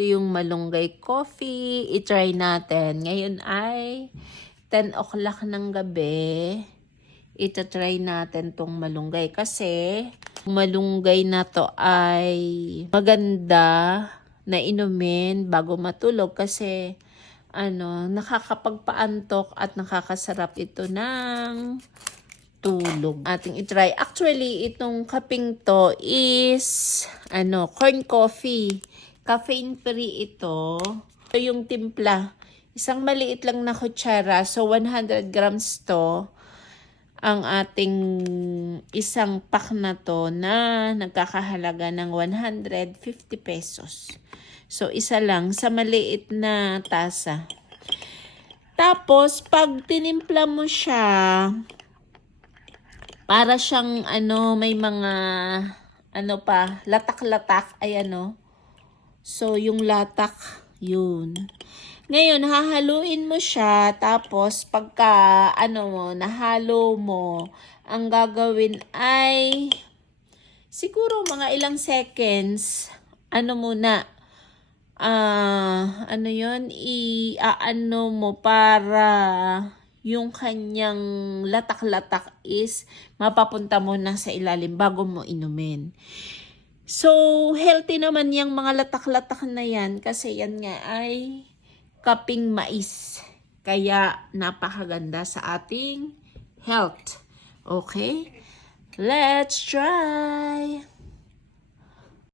Ito yung malunggay coffee. I-try natin. Ngayon ay 10 o'clock ng gabi. Ito-try natin tong malunggay. Kasi malunggay na to ay maganda na inumin bago matulog. Kasi ano, nakakapagpaantok at nakakasarap ito ng tulog. Ating itry. Actually, itong kaping to is ano, corn coffee. Caffeine free ito. Ito yung timpla. Isang maliit lang na kutsara. So, 100 grams to. Ang ating isang pack na to na nagkakahalaga ng 150 pesos. So, isa lang sa maliit na tasa. Tapos, pag tinimpla mo siya, para siyang ano, may mga ano pa, latak-latak ay ano. So, yung latak, yun. Ngayon, hahaluin mo siya, tapos pagka, ano mo, nahalo mo, ang gagawin ay, siguro mga ilang seconds, ano muna, ah, ano yun, i-ano mo para yung kanyang latak-latak is mapapunta mo na sa ilalim bago mo inumin. So, healthy naman yung mga latak-latak na yan kasi yan nga ay kaping mais. Kaya napakaganda sa ating health. Okay? Let's try!